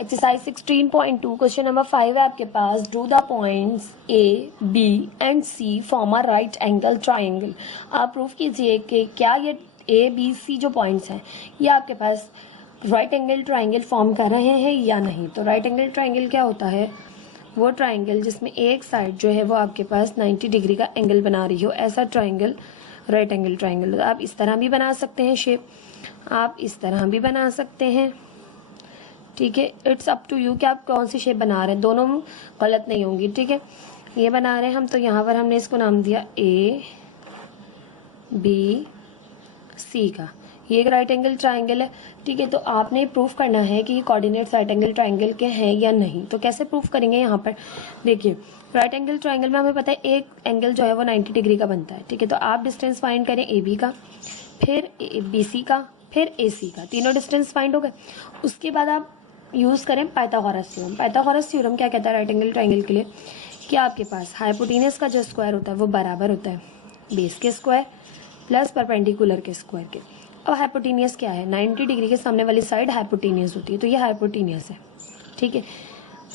Exercise 16.2 question number 5 है आपके पास। Draw the points A B and C form a right angle triangle. आप proof कीजिए कि क्या ये ए बी सी जो पॉइंट्स हैं ये आपके पास राइट एंगल ट्राइंगल फॉर्म कर रहे हैं या नहीं। तो राइट एंगल ट्राइंगल क्या होता है? वो ट्राइंगल जिसमें एक साइड जो है वो आपके पास 90 डिग्री का एंगल बना रही हो, ऐसा ट्राइंगल राइट एंगल ट्राइंगल। आप इस तरह भी बना सकते हैं शेप, आप इस तरह भी बना सकते हैं, ठीक है। इट्स अप टू यू कि आप कौन सी शेप बना रहे हैं, दोनों गलत नहीं होंगी, ठीक है। ये बना रहे हैं हम, तो यहाँ पर हमने इसको नाम दिया ए बी सी का। ये एक राइट एंगल ट्राइंगल है, ठीक है। तो आपने प्रूफ करना है कि कोऑर्डिनेट्स राइट एंगल ट्राइंगल के हैं या नहीं। तो कैसे प्रूफ करेंगे? यहाँ पर देखिए, राइट एंगल ट्राइंगल में हमें पता है एक एंगल जो है वो 90 डिग्री का बनता है, ठीक है। तो आप डिस्टेंस फाइंड करें ए बी का, फिर बी सी का, फिर ए सी का, तीनों डिस्टेंस फाइंड हो गए। उसके बाद आप यूज करें पाइथागोरस थ्योरम। पाइथागोरस थ्योरम क्या कहता है राइट एंगल ट्राइंगल के लिए? कि आपके पास हाइपोटेनस का जो स्क्वायर होता है वो बराबर होता है बेस के स्क्वायर प्लस परपेंडिकुलर के स्क्वायर के। अब हाइपोटेनियस क्या है? 90 डिग्री के सामने वाली साइड हाइपोटेनियस होती है, तो ये हाइपोटेनियस है, ठीक है।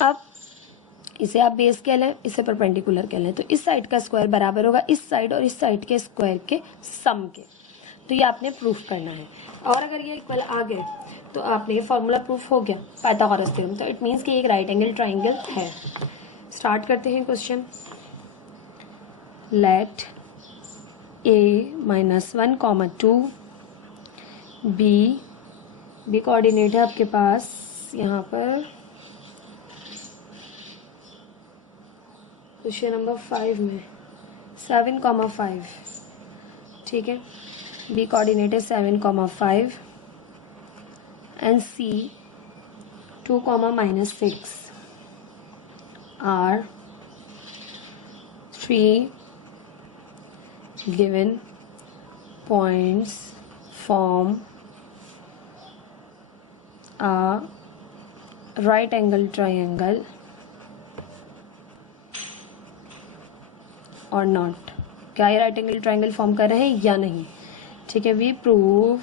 अब इसे आप बेस कह लें, इसे परपेंडिकुलर कह लें, तो इस साइड का स्क्वायर बराबर होगा इस साइड और इस साइड के स्क्वायर के सम के। तो ये आपने प्रूफ करना है, और अगर ये इक्वल आ गए तो आपने ये फॉर्मूला प्रूफ हो गया पाइथागोरस थ्योरम। तो इट मीन्स कि एक राइट एंगल ट्राइंगल है। स्टार्ट करते हैं question. Let a - 1, 2 B coordinate है आपके पास यहाँ पर क्वेश्चन नंबर 5 में 7, 5, ठीक है। बी कोऑर्डिनेट है 7, 5 and C 2, -6 are 3 given points form a right angle triangle or not। क्या ये राइट एंगल ट्राइंगल फॉर्म कर रहे हैं या नहीं, ठीक है। वी प्रूव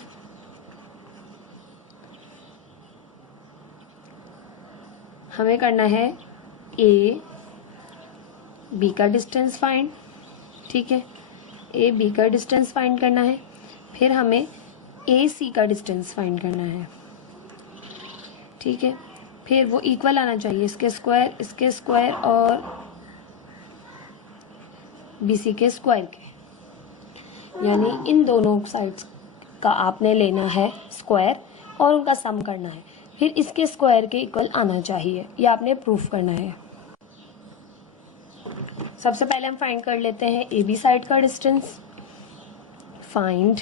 हमें करना है ए बी का डिस्टेंस फाइंड, ठीक है। ए बी का डिस्टेंस फाइंड करना है, फिर हमें ए सी का डिस्टेंस फाइंड करना है, ठीक है। फिर वो इक्वल आना चाहिए इसके स्क्वायर और बी सी के स्क्वायर के, यानी इन दोनों साइड्स का आपने लेना है स्क्वायर और उनका सम करना है, फिर इसके स्क्वायर के इक्वल आना चाहिए। ये आपने प्रूफ करना है। सबसे पहले हम फाइंड कर लेते हैं ए बी साइड का डिस्टेंस। फाइंड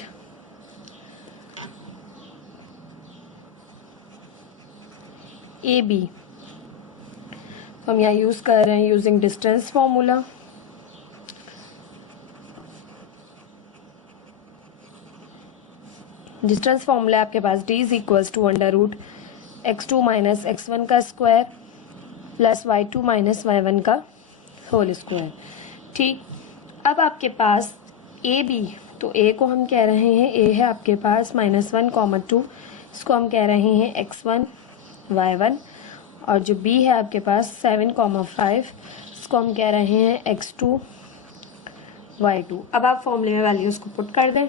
ए बी, तो हम यहाँ यूज कर रहे हैं using distance formula. Distance formula आपके पास d is equals to √x2 - x1 का स्क्वायर प्लस y2 - y1 का होल स्क्वायर, ठीक। अब आपके पास ए बी, तो ए को हम कह रहे हैं, ए है आपके पास -1, 2, इसको हम कह रहे हैं x1 y1, और जो बी है आपके पास 7, 5, इसको हम कह रहे हैं x2 y2। अब आप फॉर्मूले में वैल्यूज को पुट कर दें।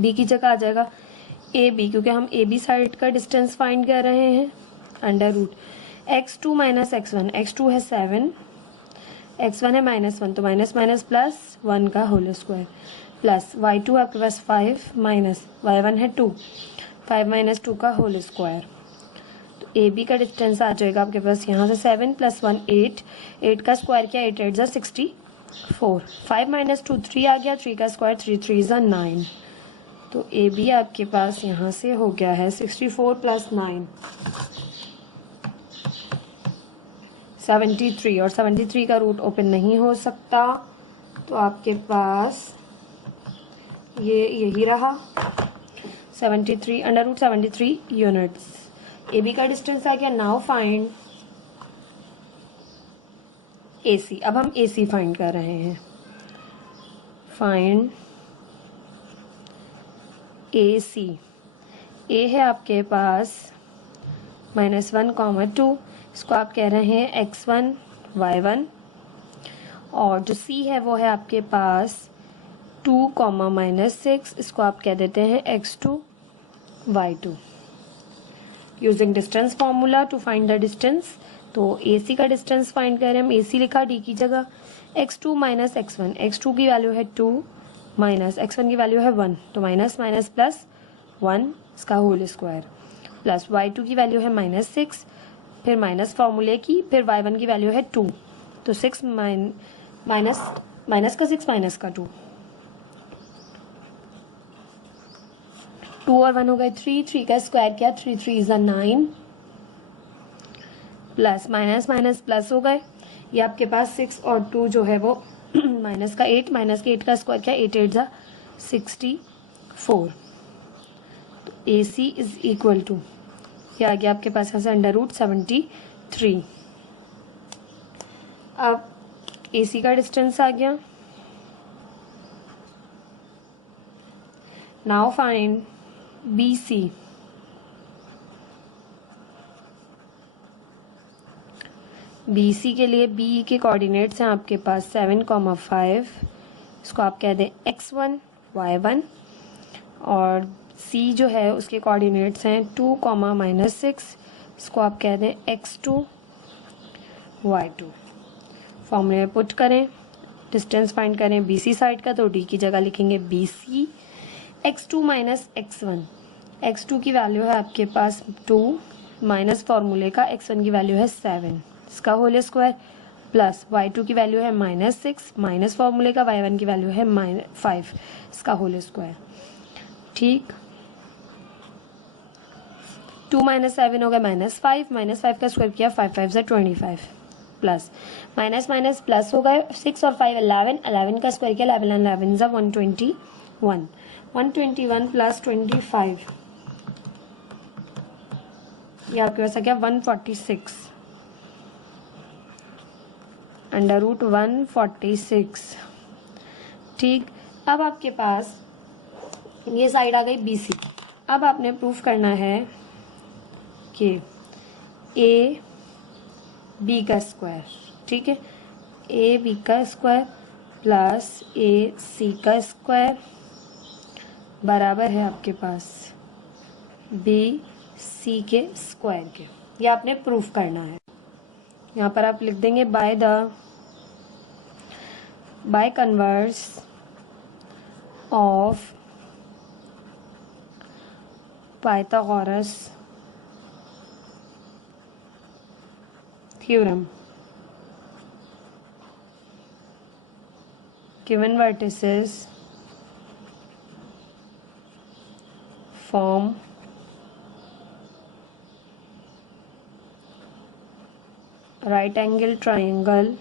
बी की जगह आ जाएगा ए बी, क्योंकि हम ए बी साइड का डिस्टेंस फाइंड कर रहे हैं, √x2 - x1, x2 है 7, x1 है -1, तो माइनस प्लस 1 का होल स्क्वायर प्लस y2 आपके पास 5 माइनस y1 है 2, 5 - 2 का होल स्क्वायर। तो ए बी का डिस्टेंस आ जाएगा आपके पास यहाँ से 7 + 1 8, 8 का स्क्वायर किया 8 8 64, 5 - 2 3 आ गया, 3 का स्क्वायर 3 3 9। तो ए बी आपके पास यहाँ से हो गया है 64 + 9 73, और 73 का रूट ओपन नहीं हो सकता, तो आपके पास ये यही रहा 73 √73 यूनिट्स। ए बी का डिस्टेंस आ गया। नाउ फाइंड ए सी। अब हम ए सी फाइंड कर रहे हैं। फाइंड ए सी। ए है आपके पास -1, 2, इसको आप कह रहे हैं x1 y1, और जो c है वो है आपके पास 2, -6, इसको आप कह देते हैं x2 y2। Using distance formula to find the distance, तो AC का डिस्टेंस फाइंड करें हम, AC लिखा d की जगह, x2 - x1, x2 की वैल्यू है 2 माइनस x1 की वैल्यू है 1, तो माइनस माइनस प्लस 1 इसका होल स्क्वायर, प्लस y2 की वैल्यू है -6, फिर माइनस फॉर्मूले की, फिर y1 की वैल्यू है 2, तो 6 माइनस का 6 माइनस का 2, 2 और 1 हो गए 3, 3 का स्क्वायर किया, 3 3 is 9, plus minus minus plus हो गए, ये आपके पास 6 और 2 जो है वो माइनस का 8, माइनस के 8 का स्क्वायर किया, 8 8 64, तो AC इज इक्वल टू, ये आ गया आपके पास यहाँ से √73। अब AC का डिस्टेंस आ गया। Now find BC। BC के लिए B के कोऑर्डिनेट्स हैं आपके पास 7, 5, इसको आप कह दें x1 y1, और C जो है उसके कोऑर्डिनेट्स हैं 2, -6, इसको आप कह दें x2 y2। फॉर्मूले में पुट करें, डिस्टेंस फाइंड करें BC साइड का, तो D की जगह लिखेंगे BC, x2 - x1, x2 की वैल्यू है आपके पास 2, माइनस फॉर्मूले का x1 की वैल्यू है 7, इसका होल स्क्वायर, प्लस y2 की वैल्यू है -6, माइनस फॉर्मूले का y1 की वैल्यू है -5, इसका होल स्क्वायर। ठीक, 2 - 7 हो गया -5, -5 का स्क्वायर किया, 5 5 से 25, प्लस माइनस माइनस प्लस हो गए, 6 और 5 11, 11 का स्क्वायर किया, 11 11 ज़ा 121, 121 प्लस 25, ये आपके पास आ गया 146, √146। ठीक, अब आपके पास ये साइड आ गई BC। अब आपने प्रूफ करना है कि AB का स्क्वायर, ठीक है, AB का स्क्वायर प्लस AC का स्क्वायर बराबर है आपके पास BC के स्क्वायर के। ये आपने प्रूफ करना है। यहाँ पर आप लिख देंगे by converse of Pythagoras theorem, given vertices form right angle triangle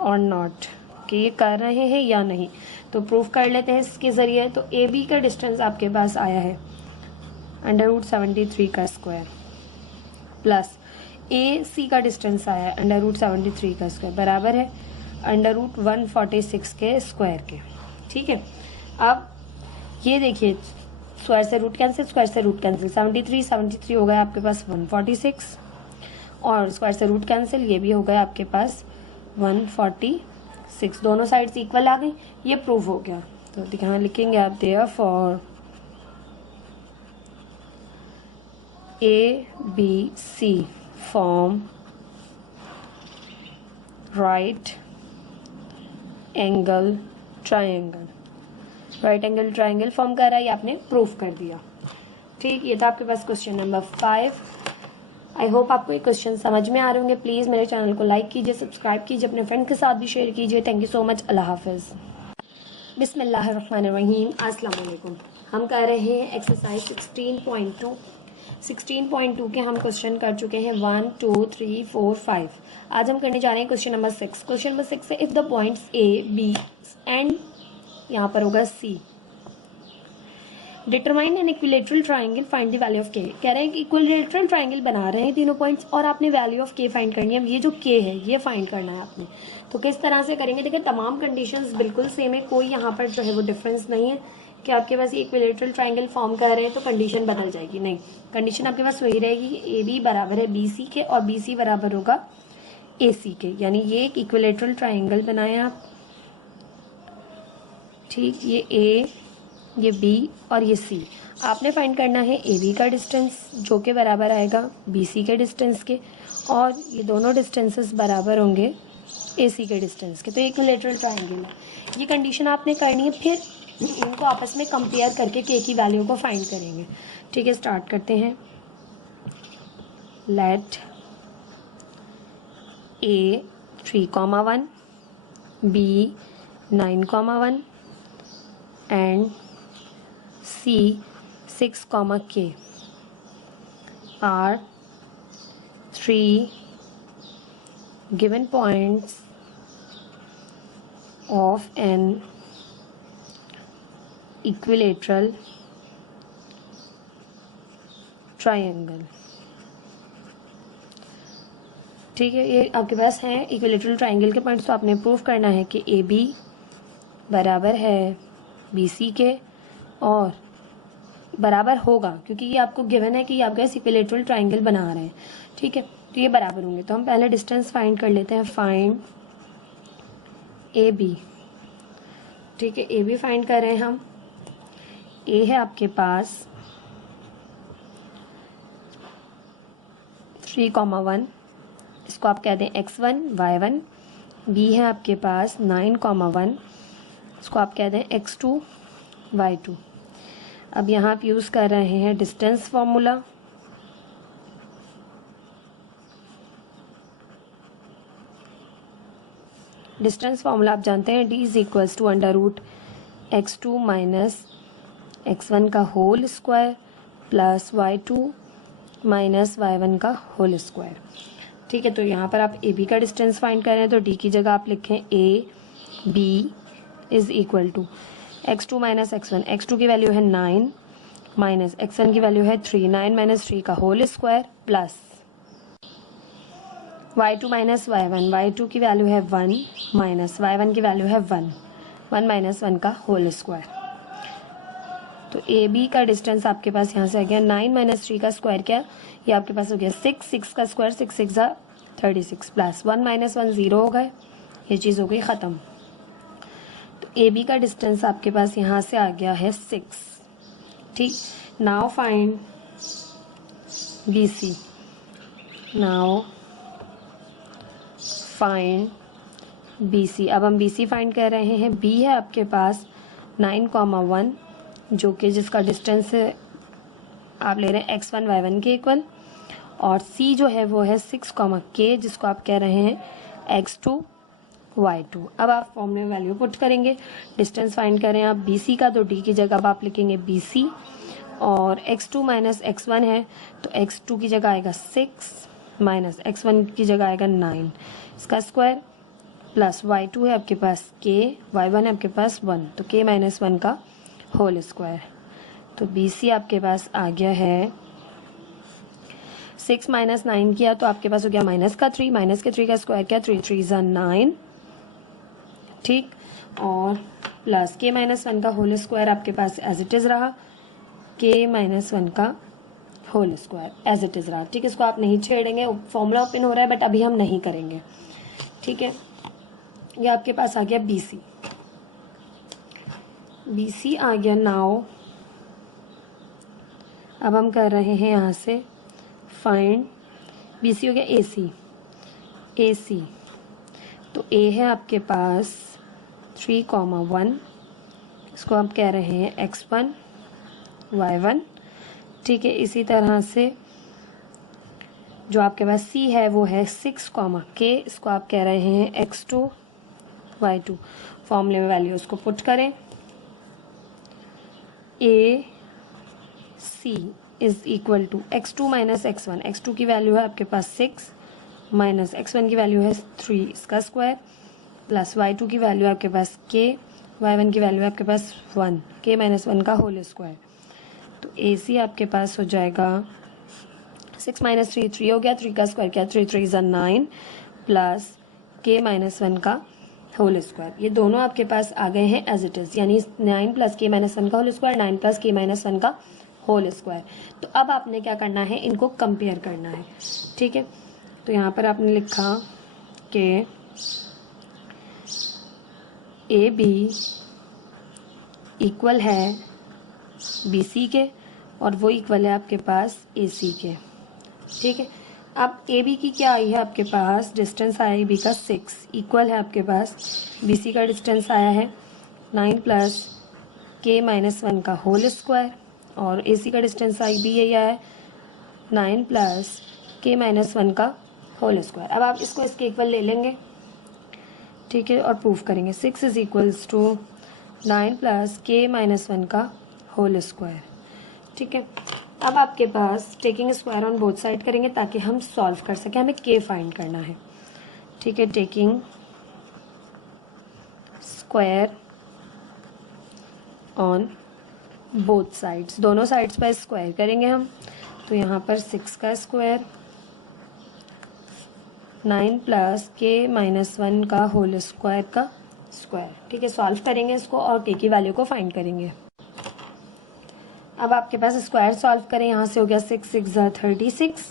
or not, कि ये कर रहे हैं या नहीं, तो प्रूफ कर लेते हैं इसके ज़रिए। तो AB का डिस्टेंस आपके पास आया है √73 का स्क्वायर, प्लस AC का डिस्टेंस आया है √73 का स्क्वायर, बराबर है √146 के स्क्वायर के। ठीक है, अब ये देखिए, स्क्वायर से रूट कैंसिल, स्क्वायर से रूट कैंसिल, 73 हो गया आपके पास 146, और स्क्वायर से रूट कैंसिल, ये भी हो गया आपके पास 146, दोनों साइड्स इक्वल आ गई, ये प्रूफ हो गया। तो यहाँ लिखेंगे आप therefore ABC form right angle triangle, right angle triangle form कर रहा है, ये आपने प्रूफ कर दिया। ठीक, ये था आपके पास क्वेश्चन नंबर 5। आई होप आपको ये क्वेश्चन समझ में आ रहे होंगे। प्लीज़ मेरे चैनल को लाइक कीजिए, सब्सक्राइब कीजिए, अपने फ्रेंड के साथ भी शेयर कीजिए। Thank you so much. अल्लाह हाफिज़। बिस्मिल्लाहिर्रहमानिर्रहीम। अस्सलाम वालेकुम। हम कर रहे हैं एक्सरसाइज 16.2 के हम क्वेश्चन कर चुके हैं 1 2 3 4 5। आज हम करने जा रहे हैं क्वेश्चन नंबर 6। क्वेश्चन नंबर 6 है, if the points A B and यहाँ पर होगा C, determine an equilateral triangle, find the value of K। कह रहे हैं कि इक्विलेटरल ट्राइंगल बना रहे हैं तीनों पॉइंट्स, और आपने वैल्यू ऑफ K फाइंड करनी है। ये जो K है ये फाइंड करना है आपने। तो किस तरह से करेंगे, देखिए तमाम कंडीशंस बिल्कुल सेम है, कोई यहाँ पर जो है वो डिफरेंस नहीं है। कि आपके पास इक्विलेटरल ट्राइंगल फॉर्म कर रहे हैं तो कंडीशन बदल जाएगी, नहीं, कंडीशन आपके पास वही रहेगी कि ए बी बराबर है बी सी के और बी सी बराबर होगा ए सी के, यानी ये एक इक्विलेटरल ट्राइंगल बनाए आप, ठीक, ये ए, ये बी और ये सी। आपने फाइंड करना है ए बी का डिस्टेंस जो कि बराबर आएगा बी सी के डिस्टेंस के, और ये दोनों डिस्टेंसेस बराबर होंगे ए सी के डिस्टेंस के, तो एक इक्विलेटरल ट्राइंगल है। ये कंडीशन आपने करनी है, फिर इनको आपस में कंपेयर करके के की वैल्यू को फाइंड करेंगे। ठीक है, स्टार्ट करते हैं। Let A 3,1 B 9,1 and C 6, k are 3 given points of an equilateral triangle। ठीक है, ये आपके पास हैं इक्विलेटरल ट्राइंगल के पॉइंट्स, तो आपने प्रूव करना है कि ए बी बराबर है बी सी के, और बराबर होगा क्योंकि ये आपको गिवन है कि आपके पास इक्विलेटरल ट्राइंगल बना रहे हैं। ठीक है, तो ये बराबर होंगे। तो हम पहले डिस्टेंस फाइंड कर लेते हैं, फाइंड ए बी। ठीक है, ए बी फाइंड कर रहे हैं हम। ए है आपके पास 3,1, इसको आप कह दें x1 y1। बी है आपके पास 9,1, इसको आप कह दें x2 y2। अब यहाँ आप यूज़ कर रहे हैं डिस्टेंस फॉर्मूला। डिस्टेंस फॉर्मूला आप जानते हैं, d is equals to √x2 minus x1 का whole square plus y2 minus y1 का होल स्क्वायर। ठीक है, तो यहाँ पर आप ए बी का डिस्टेंस फाइंड कर रहे हैं, तो d की जगह आप लिखें A B is equal to x2 minus x1। x2 की वैल्यू है 9 माइनस x1 की वैल्यू है 3, 9 माइनस 3 का whole square plus y2 minus y1। y2 की वैल्यू है 1 माइनस y1 की वैल्यू है 1, 1 माइनस 1 का होल स्क्वायर। तो ए बी का डिस्टेंस आपके पास यहाँ से आ गया 9 माइनस 3 का स्क्वायर, क्या ये आपके पास हो गया 6, 6 का स्क्वायर 6 6 36 प्लस 1 माइनस 1 0 हो गए, ये चीज़ हो गई ख़त्म। तो ए बी का डिस्टेंस आपके पास यहाँ से आ गया है 6। ठीक, now find B C. Now find B C. अब हम बी सी फाइंड कर रहे हैं। बी है आपके पास 9,1 जो कि जिसका डिस्टेंस आप ले रहे हैं x1 y1 के इक्वल, और c जो है वो है 6, k जिसको आप कह रहे हैं x2 y2। अब आप फॉर्म में वैल्यू पुट करेंगे, डिस्टेंस फाइंड करें आप bc का, तो d की जगह अब आप लिखेंगे bc, और x2 माइनस x1 है तो x2 की जगह आएगा 6 माइनस x1 की जगह आएगा 9 इसका स्क्वायर प्लस y2 है आपके पास k, y1 है आपके पास 1, तो k माइनस 1 का होल स्क्वायर। तो BC आपके पास आ गया है 6 माइनस 9 किया तो आपके पास हो गया माइनस का 3, माइनस के 3 का स्क्वायर किया 3 3 ज़ा 9। ठीक, और प्लस k माइनस 1 का होल स्क्वायर आपके पास एज इट इज़ रहा, k माइनस 1 का whole square as it is रहा। ठीक, इसको आप नहीं छेड़ेंगे, फॉर्मूला ओपन हो रहा है बट अभी हम नहीं करेंगे। ठीक है, ये आपके पास आ गया BC। BC आ गया। नाउ अब हम कर रहे हैं यहाँ से फाइंड BC हो गया AC। AC तो A है आपके पास 3,1, इसको आप कह रहे हैं x1 y1। ठीक है, इसी तरह से जो आपके पास C है वो है 6, k, इसको आप कह रहे हैं x2 y2। फॉर्मूले में वैल्यू उसको पुट करें, A C is equal to x2 minus x1। x2 की वैल्यू है आपके पास 6 माइनस x1 की वैल्यू है 3 इसका स्क्वायर प्लस y2 की वैल्यू है आपके पास k, y1 की वैल्यू है आपके पास 1, k माइनस 1 का होल स्क्वायर। तो ए सी आपके पास हो जाएगा 6 माइनस 3 3 हो गया, 3 का स्क्वायर किया 3 3 ज़ा 9 प्लस k माइनस 1 का होल स्क्वायर, ये दोनों आपके पास आ गए हैं एज इट इज़, यानी 9 प्लस के माइनस 1 का whole square, 9 plus k minus 1 का होल स्क्वायर। तो अब आपने क्या करना है, इनको कंपेयर करना है, ठीक है। तो यहाँ पर आपने लिखा कि ए बी इक्वल है बी सी के और वो इक्वल है आपके पास ए सी के, ठीक है। अब ए बी की क्या आई है आपके पास, डिस्टेंस आया ए बी का 6, इक्वल है आपके पास बी सी का डिस्टेंस आया है 9 प्लस के माइनस 1 का होल स्क्वायर, और ए सी का डिस्टेंस आई बी यही आया है 9 प्लस के माइनस 1 का होल स्क्वायर। अब आप इसको इसके इक्वल ले लेंगे, ठीक है, और प्रूफ करेंगे 6 is equals to 9 plus k minus 1 का होल स्क्वायर, ठीक है। अब आपके पास taking square on both side करेंगे ताकि हम सॉल्व कर सकें, हमें के फाइंड करना है, ठीक है। Taking square on both sides, दोनों साइड्स पर स्क्वायर करेंगे हम। तो यहाँ पर 6 का स्क्वायर 9 प्लस के माइनस 1 का होल स्क्वायर का स्क्वायर, ठीक है। सॉल्व करेंगे इसको और के की वैल्यू को फाइंड करेंगे। अब आपके पास स्क्वायर सॉल्व करें, यहाँ से हो गया 6 6 36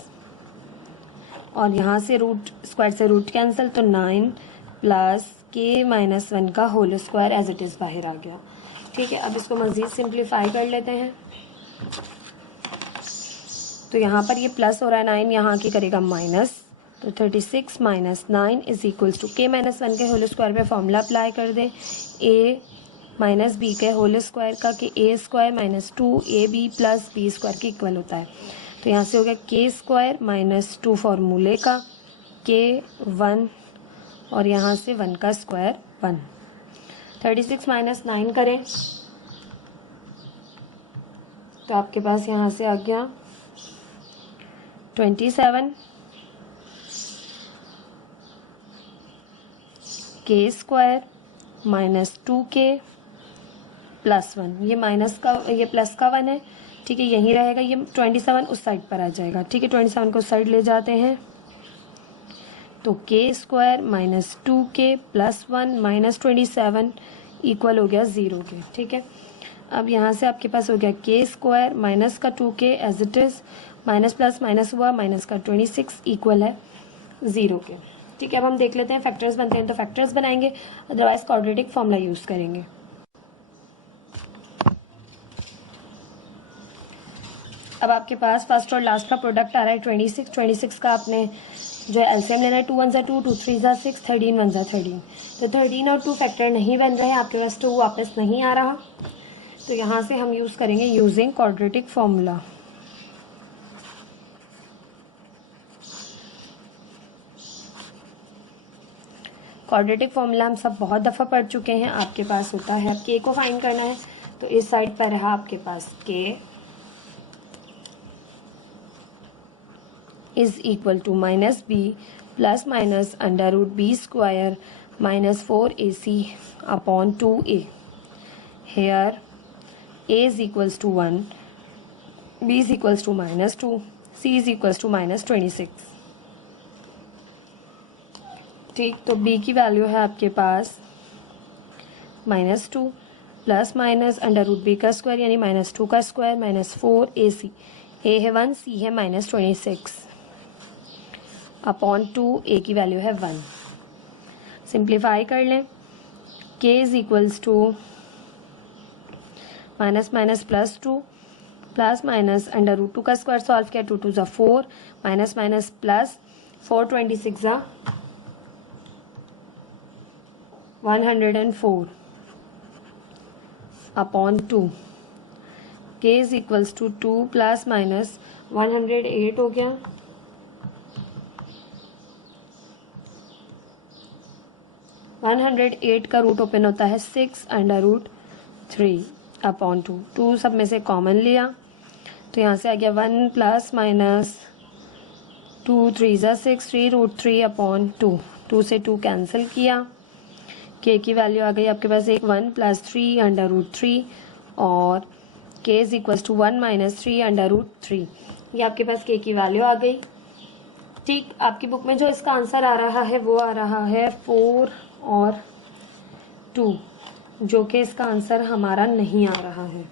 और यहाँ से रूट, स्क्वायर से रूट कैंसिल, तो 9 प्लस के माइनस 1 का whole square as it is बाहर आ गया, ठीक है। अब इसको मज़ीद सिंप्लीफाई कर लेते हैं। तो यहाँ पर ये प्लस हो रहा है 9, यहाँ की करेगा माइनस, तो 36 minus 9 is equals to k minus 1 के होल स्क्वायर पे फॉर्मूला अप्लाई कर दें, ए माइनस बी के होल स्क्वायर का, कि A square minus 2 A B plus B square के इक्वल होता है। तो यहाँ से हो गया के स्क्वायर माइनस 2 फॉर्मूले का, के 1 और यहाँ से 1 का स्क्वायर 1। 36 माइनस 9 करें तो आपके पास यहाँ से आ गया 27 के स्क्वायर माइनस 2k प्लस 1, ये माइनस का, ये प्लस का 1 है, ठीक है, यहीं रहेगा, ये 27 उस साइड पर आ जाएगा, ठीक है। 27 को उस साइड ले जाते हैं, तो के square minus 2k plus 1 minus 27 equal हो गया 0 के, ठीक है। अब यहाँ से आपके पास हो गया के स्क्वायर माइनस का 2k as it is, minus plus minus हुआ, माइनस का 26 इक्वल है 0 के, ठीक है। अब हम देख लेते हैं फैक्टर्स बनते हैं तो फैक्टर्स बनाएंगे, अदरवाइज क्वाड्रेटिक फॉर्मूला यूज़ करेंगे। अब आपके पास फर्स्ट और लास्ट का प्रोडक्ट आ रहा है 26 का आपने जो है एलसीएम लेना है, 2 1 2 2 3 6 13 1 13, तो 13 और 2 फैक्टर नहीं बन रहे हैं आपके पास, 2 वापस नहीं आ रहा, तो यहाँ से हम यूज़ करेंगे using quadratic formula. Quadratic formula हम सब बहुत दफ़ा पढ़ चुके हैं, आपके पास होता है, अब के को फाइंड करना है, तो इस साइड पर रहा आपके पास k is equal to minus B plus minus under root B square minus 4ac upon 2a, here a is equals to 1, b is equals to minus 2, c is equals to minus 26, ठीक। तो b की value है आपके पास -2 plus minus under root B का square यानी -2 का square minus 4ac, a है 1, c है -26 अपॉन 2, a की वैल्यू है 1। सिंप्लीफाई कर लें, k is equals to minus minus plus 2 plus minus under root 2 का स्क्वायर सॉल्व किया, 2 2 ज़ा 4 माइनस माइनस प्लस 4 26 ज़ा 104 upon 2, k is equals to 2 plus minus 108 हो गया, 108 का रूट ओपन होता है 6 अंडर रूट 3 अपॉन 2, 2 सब में से कॉमन लिया, तो यहाँ से आ गया 1 प्लस माइनस 2 3 ज़ा 6, 3 रूट 3 अपॉन 2, 2 से 2 कैंसिल किया, के की वैल्यू आ गई आपके पास 1 प्लस 3 अंडर रूट 3 और k is equals to 1 minus 3 under root 3, ये आपके पास के की वैल्यू आ गई, ठीक। आपकी बुक में जो इसका आंसर आ रहा है वो आ रहा है 4 और 2, जो कि इसका आंसर हमारा नहीं आ रहा है।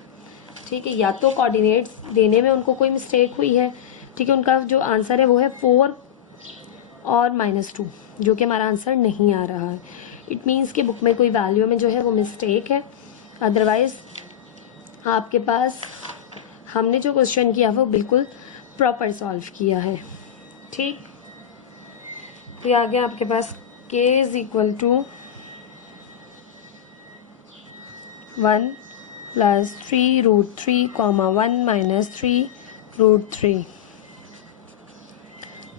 ठीक है, या तो कोऑर्डिनेट्स देने में उनको कोई मिस्टेक हुई है। ठीक है, उनका जो आंसर है वो है 4 और -2, जो कि हमारा आंसर नहीं आ रहा है। इट मीन्स कि बुक में कोई वैल्यू में जो है वो मिस्टेक है। अदरवाइज आपके पास हमने जो क्वेश्चन किया वो बिल्कुल प्रॉपर सॉल्व किया है। ठीक, तो ये आ गया आपके पास k is equal to 1 plus 3√3, 1 - 3√3।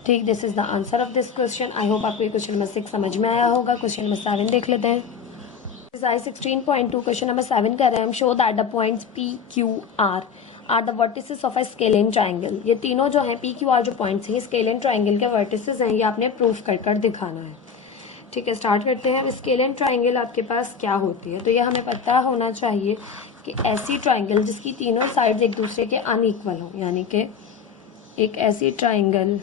ठीक, this is the answer of this question. I hope आपको ये क्वेश्चन नंबर 6 समझ में आया होगा। क्वेश्चन नंबर 7 देख लेते हैं। I 16.2 क्वेश्चन नंबर 7 कर रहे हैं हम। Show that the points P Q R are the vertices of a scalene triangle. ये तीनों जो हैं P Q R जो पॉइंट्स हैं स्केलेन ट्राइंगल के वर्टिसेस हैं, ये आपने प्रूफ कर कर दिखाना है। ठीक है, स्टार्ट करते हैं। अब स्केलेन ट्राइंगल आपके पास क्या होती है, तो ये हमें पता होना चाहिए कि ऐसी ट्राइंगल जिसकी तीनों साइड्स एक दूसरे के अनइक्वल हो, यानी कि एक ऐसी ट्राइंगल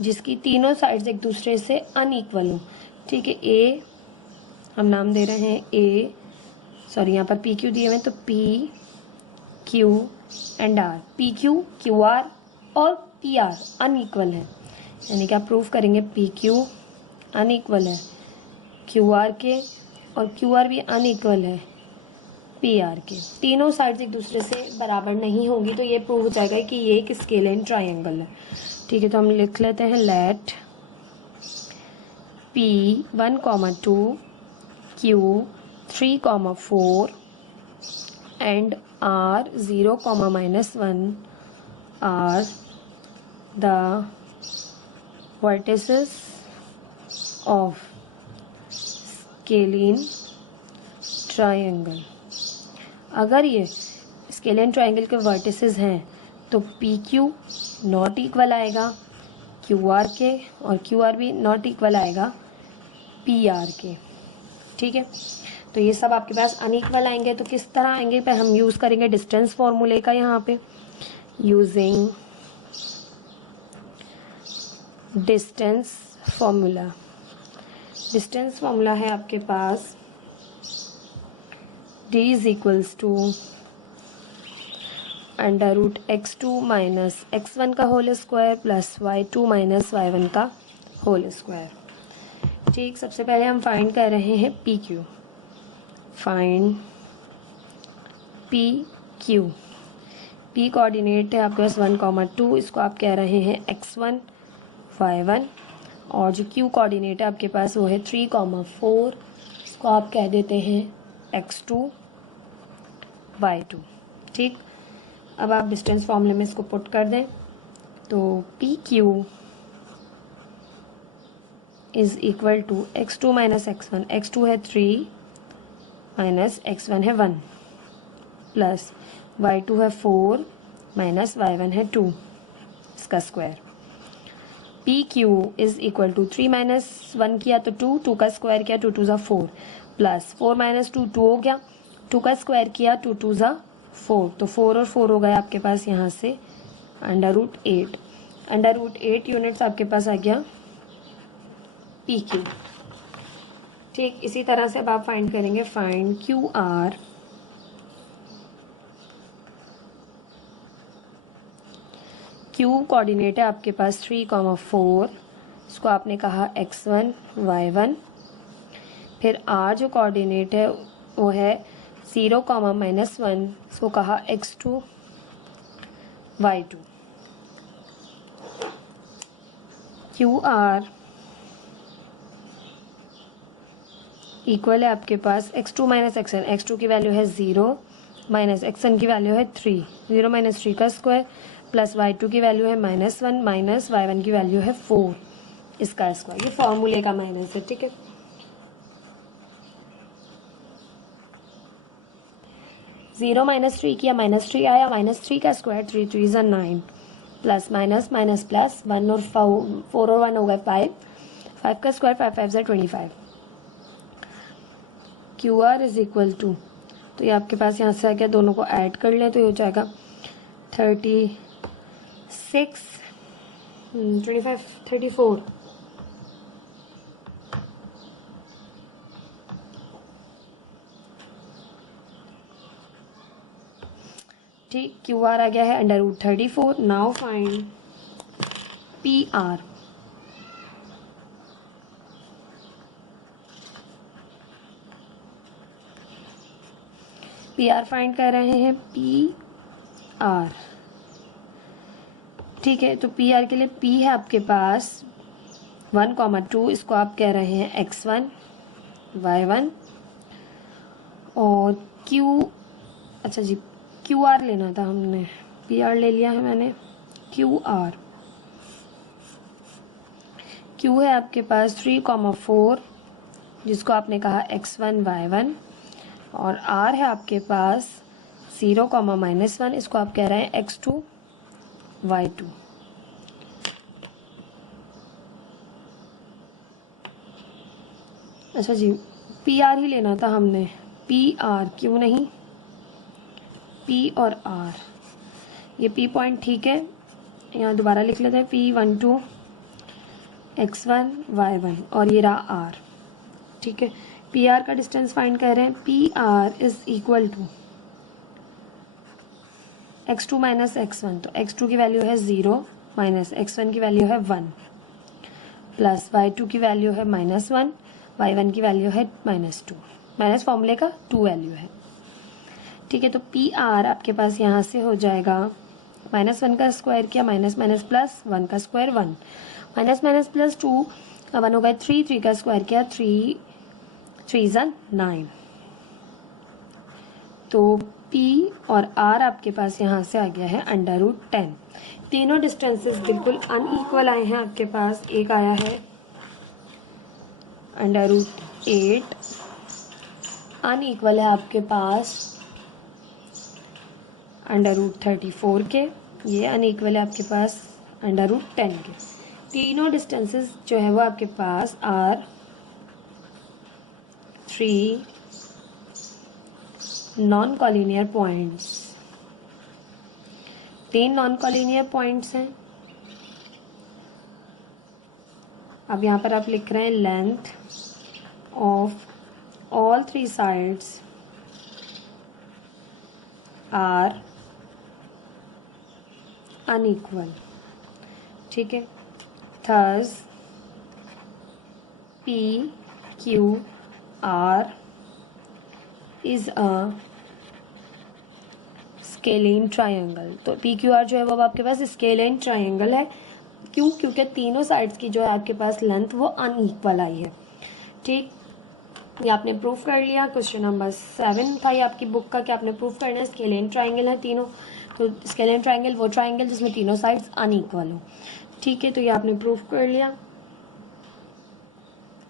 जिसकी तीनों साइड्स एक दूसरे से अनइक्वल हो। ठीक है, ए हम नाम दे रहे हैं ए, सॉरी यहाँ पर पी क्यू दिए हुए हैं, तो P Q and R, P Q Q R और पी आर अनइक्वल है, यानी कि आप प्रूव करेंगे पी क्यू अनइक्वल है क्यू आर के और क्यू आर भी अनइक्वल है पी आर के। तीनों साइड्स एक दूसरे से बराबर नहीं होंगी, तो ये प्रूव हो जाएगा कि ये एक स्केलेन ट्राइंगल है। ठीक है, तो हम लिख लेते हैं late P 1, 2 Q 3, 4 and R 0, -1 are the vertices of scalene triangle। अगर ये स्केलेन ट्राइंगल के वर्टिसेस हैं तो पी क्यू नॉट इक्वल आएगा क्यू आर के और क्यू आर भी नॉट इक्वल आएगा पी आर के। ठीक है, तो ये सब आपके पास अनइक्वल आएंगे, तो किस तरह आएंगे, पर हम यूज़ करेंगे डिस्टेंस फॉर्मूले का। यहाँ पे using distance formula, distance formula है आपके पास d is equals to √x2 - x1 का whole square plus y2 - y1 का होल स्क्वायर। ठीक, सबसे पहले हम फाइंड कर रहे हैं P Q. Find P Q, P coordinate है आपके पास 1, 2, इसको आप कह रहे हैं x1 y1, और जो क्यू कोऑर्डिनेट है आपके पास वो है 3, 4, इसको आप कह देते हैं x2 y2। ठीक, अब आप डिस्टेंस फॉर्मूले में इसको पुट कर दें, तो P Q is equal to x2 - x1, x2 है 3 -x1 है 1 प्लस y2 है 4 -y1 है 2, इसका square. P Q is equal to 3 - 1 किया तो 2, 2 का स्क्वायर किया 2 2 ज़ा 4 प्लस 4 - 2 2 हो गया, 2 का स्क्वायर किया 2 2 ज़ा 4, तो 4 और 4 हो गया आपके पास यहाँ से √8, √8 यूनिट्स आपके पास आ गया पी क्यू। ठीक, इसी तरह से अब आप फाइंड करेंगे, find Q R. Q coordinate है आपके पास 3, 4, इसको आपने कहा x1 y1, फिर आर जो कोऑर्डिनेट है वो है 0, -1, इसको कहा x2 y2। Q R equal है आपके पास x2 - x1, x2 की वैल्यू है 0 माइनस x1 की वैल्यू है 3, 0 - 3 का स्क्वायर प्लस y2 की वैल्यू है -1 माइनस y1 की वैल्यू है 4, इसका स्क्वायर। ये फॉर्मूले का माइनस है। ठीक है, 0 - 3 किया -3 आया, -3 का स्क्वायर 3 3 ज़ा 9 प्लस माइनस माइनस प्लस 1 और 4 और 1 हो गए 5, 5 का स्क्वायर 5 5 ज़ा 25। Q R is equal to, तो ये आपके पास यहाँ से आ गया, दोनों को ऐड कर लें तो ये हो जाएगा 36 25 34 ठीक, क्यू आर आ गया है under root 34। Now find P R. P R find कर रहे हैं, पी आर। ठीक है, तो पी आर के लिए पी है आपके पास 1,2, इसको आप कह रहे हैं x1 y1, और क्यू, अच्छा जी क्यू आर लेना था हमने, पी आर ले लिया है मैंने। क्यू आर, क्यू है आपके पास 3,4, जिसको आपने कहा x1 y1, और आर है आपके पास 0,-1, इसको आप कह रहे हैं x2 y2। अच्छा जी, पी आर ही लेना था हमने, पी आर, क्यों नहीं, पी और आर। ये पी पॉइंट ठीक है, यहाँ दोबारा लिख लेते हैं, P12 x1 y1, और ये रहा आर। ठीक है, पी आर का डिस्टेंस फाइंड कर रहे हैं, P R is equal to x2 minus x1, तो x2 की वैल्यू है 0, माइनस x1 की वैल्यू है 1, प्लस y2 की वैल्यू है -1, y1 की वैल्यू है -2, माइनस फॉर्मूले का 2 वैल्यू है। ठीक है, तो पी आर आपके पास यहाँ से हो जाएगा -1 का स्क्वायर किया, माइनस माइनस प्लस 1 का स्क्वायर 1, माइनस माइनस प्लस 2, 1 हो गया 3, 3 का स्क्वायर किया 3 3 9। तो P और R आपके पास यहाँ से आ गया है √10। तीनों डिस्टेंसेस बिल्कुल अनइक्वल आए हैं आपके पास। एक आया है √8, अनइक्वल है आपके पास √34 के, ये अनइक्वल है आपके पास √10 के। तीनों डिस्टेंसेस जो है वो आपके पास are 3 non collinear points, 3 non collinear points हैं। अब यहाँ पर आप लिख रहे हैं length of all 3 sides are unequal. ठीक है, thus P Q R is a scalene triangle. तो पी क्यू आर जो है वो आपके पास स्केलेन ट्रायंगल है। क्यों? क्योंकि तीनों साइड्स की जो है आपके पास लेंथ वो अनइक्वल आई है। ठीक, ये आपने प्रूफ कर लिया। क्वेश्चन नंबर 7 था ये आपकी बुक का कि आपने प्रूफ करना है स्केलेन ट्रायंगल है तीनों। तो स्केलेन ट्रायंगल वो ट्रायंगल जिसमें तीनों साइड्स अनइक्वल हो। ठीक है, तो ये आपने प्रूफ कर लिया।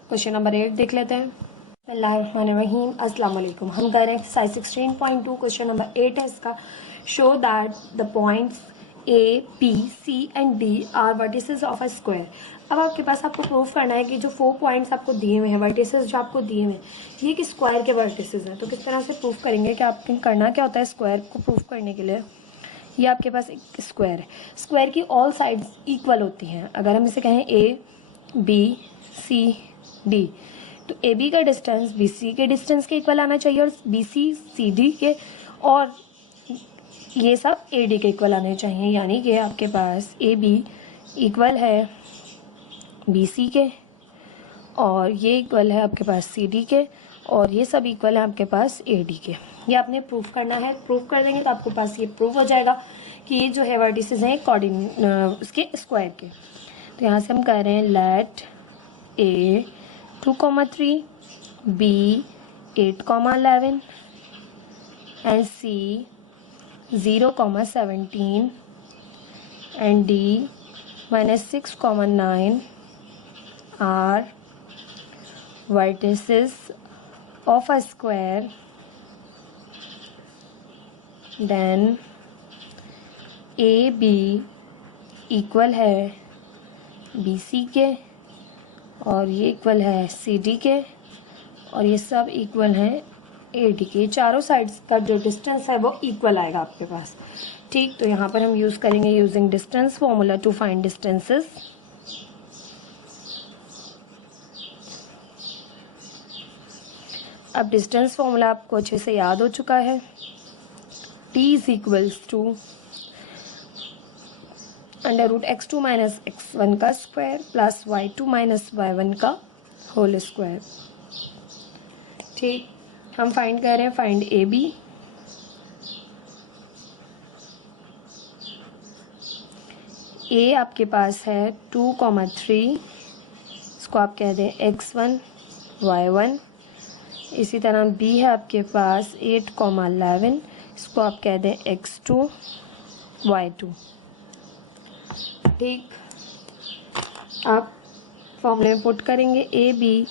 क्वेश्चन नंबर 8 देख लेते हैं। बिस्मिल्लाहिर्रहमानिर्रहीम, अस्सलाम वालेकुम। हम कर रहे हैं एक्सरसाइज 16.2, क्वेश्चन नंबर 8 है इसका। Show that the points A B C and D are vertices of a square. अब आपके पास आपको प्रूफ करना है कि जो 4 पॉइंट्स आपको दिए हुए हैं, वर्टिसेस जो आपको दिए हुए हैं, ये एक स्क्वायर के वर्टिसेस हैं। तो किस तरह से प्रूफ करेंगे कि आपको करना क्या होता है स्क्वायर को प्रूफ करने के लिए। ये आपके पास एक स्क्वायर है, स्क्वायर की ऑल साइड्स इक्वल होती हैं। अगर हम इसे कहें ए बी सी डी, तो ए बी का डिस्टेंस बी सी के डिस्टेंस के इक्वल आना चाहिए, और बी सी सी डी के, और ये सब ए डी के इक्वल आने चाहिए। यानी कि आपके पास ए बी इक्वल है बी सी के, और ये इक्वल है आपके पास सी डी के, और ये सब इक्वल है आपके पास ए डी के। ये आपने प्रूफ करना है। प्रूफ कर देंगे तो आपके पास ये प्रूफ हो जाएगा कि ये जो है वर्टिसेस हैं उसके स्क्वायर के। तो यहाँ से हम कह रहे हैं let A 2,3, B 8,11 and C 0,17 and D -6,9 are vertices of a square. Then AB equal है BC के, और ये इक्वल है सी डी के, और ये सब इक्वल हैं ए डी के। चारों साइड्स का जो डिस्टेंस है वो इक्वल आएगा आपके पास। ठीक, तो यहाँ पर हम यूज़ करेंगे using distance formula to find distances. अब डिस्टेंस फॉर्मूला आपको अच्छे से याद हो चुका है। t is equals to under root x2 minus x1 का square plus y2 minus y1 का होल स्क्वायर। ठीक, हम फाइंड कर रहे हैं, फाइंड ए बी। ए आपके पास है 2,3, इसको आप कह दें x1 y1। इसी तरह बी है आपके पास 8,11, इसको आप कह दें x2 y2। ठीक, आप फॉर्मूले में पुट करेंगे A B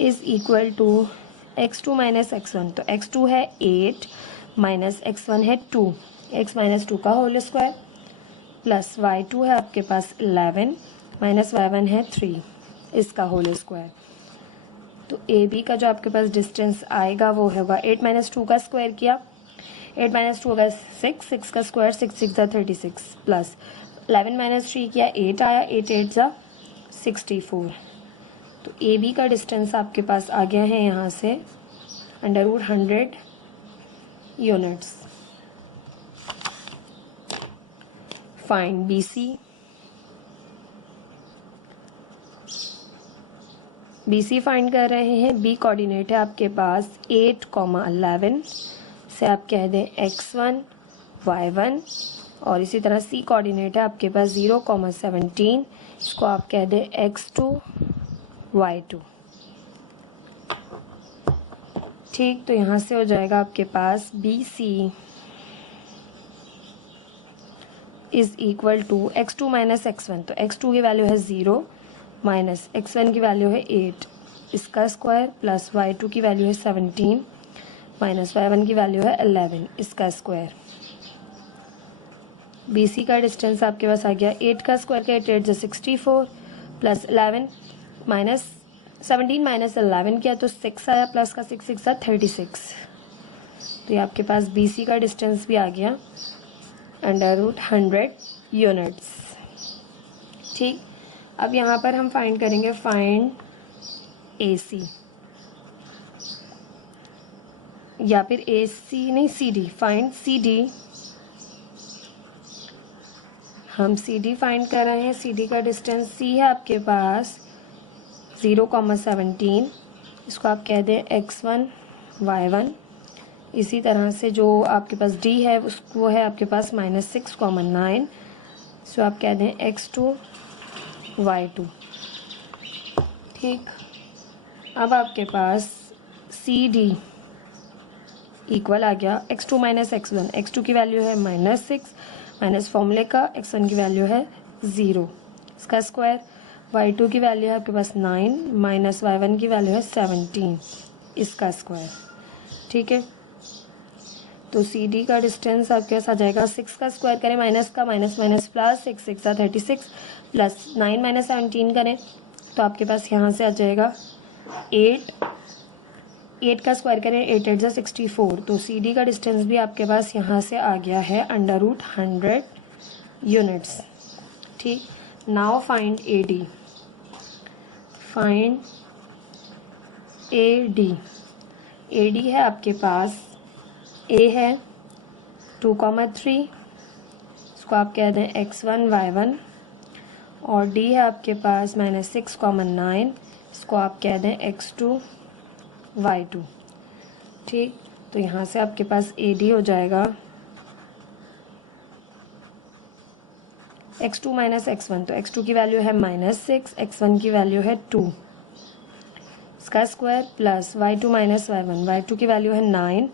is equal to x2 minus x1। तो x2 है 8 माइनस x1 है 2, x माइनस 2 का होल स्क्वायर प्लस y2 है आपके पास 11 माइनस y1 है 3, इसका होल स्क्वायर। तो ए बी का जो आपके पास डिस्टेंस आएगा वो होगा 8 माइनस 2 का स्क्वायर किया, 8 माइनस 2 होगा 6, 6 का स्क्वायर 6 6 36 प्लस 11 माइनस 3 किया 8 आया, 8 8 जा 64। तो ए बी का डिस्टेंस आपके पास आ गया है यहाँ से under root 100 units. Find B C. B C find कर रहे हैं। बी कोऑर्डिनेट है आपके पास 8,11, से आप कह दें x1 y1। और इसी तरह सी कोऑर्डिनेट है आपके पास 0,17, इसको आप कह दें x2 y2। ठीक, तो यहाँ से हो जाएगा आपके पास B C is equal to x2 minus x1। तो x2 की वैल्यू है 0 माइनस x1 की वैल्यू है 8, इसका स्क्वायर प्लस y2 की वैल्यू है 17 माइनस y1 की वैल्यू है 11, इसका स्क्वायर। बी सी का डिस्टेंस आपके पास आ गया 8 का स्क्वायर का 8 8 जो 64 प्लस 11 माइनस 17 माइनस 11 किया तो 6 आया, प्लस का 6 6 36। तो ये आपके पास बी सी का डिस्टेंस भी आ गया अंडर रूट 100 यूनिट्स। ठीक, अब यहाँ पर हम फाइंड करेंगे फाइंड ए सी, या फिर ए सी नहीं C D, find C D. हम सी डी फाइंड कर रहे हैं। सी डी का डिस्टेंस सी है आपके पास 0,17, इसको आप कह दें x1 y1। इसी तरह से जो आपके पास डी है उसको है आपके पास -6,9, इसको आप कह दें x2 y2। ठीक, अब आपके पास सी डी इक्वल आ गया x2 माइनस x1। x2 की वैल्यू है -6 माइनस फॉर्मूले का x1 की वैल्यू है 0, इसका स्क्वायर। y2 की वैल्यू है आपके पास 9 माइनस y1 की वैल्यू है 17, इसका स्क्वायर। ठीक है, तो सी डी का डिस्टेंस आपके पास आ जाएगा 6 का स्क्वायर करें माइनस का minus minus plus 6 6 36 plus 9 minus 17 करें तो आपके पास यहाँ से आ जाएगा 8 का स्क्वायर करें 8 8 64। तो सी डी का डिस्टेंस भी आपके पास यहाँ से आ गया है अंडर रूट 100 यूनिट्स। ठीक, now find A D. Find A D. A D है आपके पास ए है 2,3, इसको आप कह दें x1 y1। और डी है आपके पास -6,9, इसको आप कह दें x2 y2। ठीक, तो यहाँ से आपके पास ए डी हो जाएगा x2 माइनस x1। तो x2 की वैल्यू है -6, x1 की वैल्यू है 2, इसका square plus y2 minus y1। y2 की वैल्यू है 9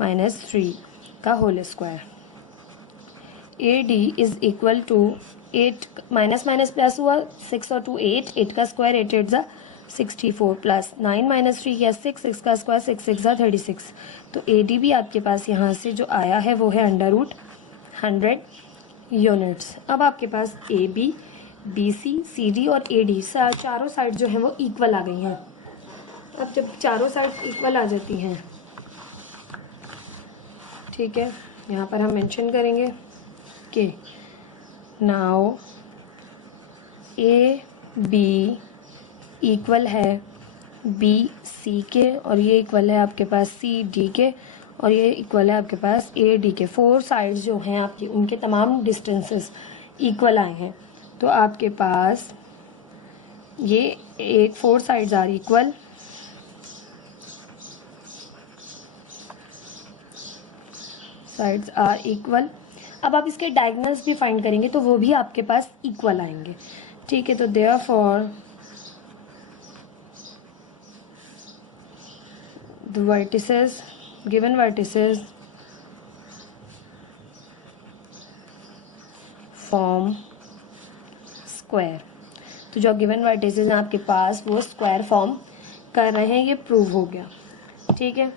माइनस 3 का whole square. A D is equal to 8 minus minus plus हुआ 6 और 2 8, 8 का स्क्वायर 8 8 जा 64 प्लस 9 माइनस 3 किया 6, 6 का स्क्वायर 6 6 जा 36। तो ए डी भी आपके पास यहाँ से जो आया है वो है अंडर रूट 100 यूनिट्स। अब आपके पास A B, B C, C D और ए डी चारों साइड जो है वो इक्वल आ गई हैं। अब जब चारों साइड इक्वल आ जाती हैं, ठीक है, यहाँ पर हम मेंशन करेंगे कि नाउ ए बी इक्वल है बी सी के और ये इक्वल है आपके पास सी डी के और ये इक्वल है आपके पास ए डी के। 4 साइड्स जो हैं आपकी उनके तमाम डिस्टेंसेस इक्वल आए हैं। तो आपके पास ये एक 4 sides are equal, sides are equal. अब आप इसके डायगोनल्स भी फाइंड करेंगे तो वो भी आपके पास इक्वल आएंगे, ठीक है। तो therefore the vertices, given vertices form square. तो जो गिवन वर्टिसेस हैं आपके पास वो स्क्वायर फॉर्म कर रहे हैं, ये प्रूव हो गया, ठीक है।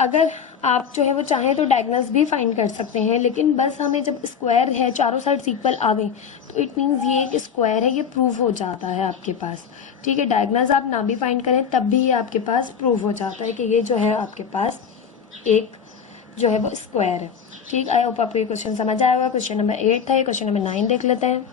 अगर आप जो है वो चाहें तो डायगोनल्स भी फाइंड कर सकते हैं, लेकिन बस हमें जब स्क्वायर है, चारों साइड्स इक्वल आ गई तो इट मीन्स ये एक स्क्वायर है, ये प्रूव हो जाता है आपके पास, ठीक है। डायगोनल्स आप ना भी फाइंड करें तब भी ये आपके पास प्रूव हो जाता है कि ये जो है आपके पास एक जो है वो स्क्वायर है, ठीक। आई होप आपको ये क्वेश्चन समझ आएगा। क्वेश्चन नंबर 8 था, ये क्वेश्चन नंबर 9 देख लेते हैं।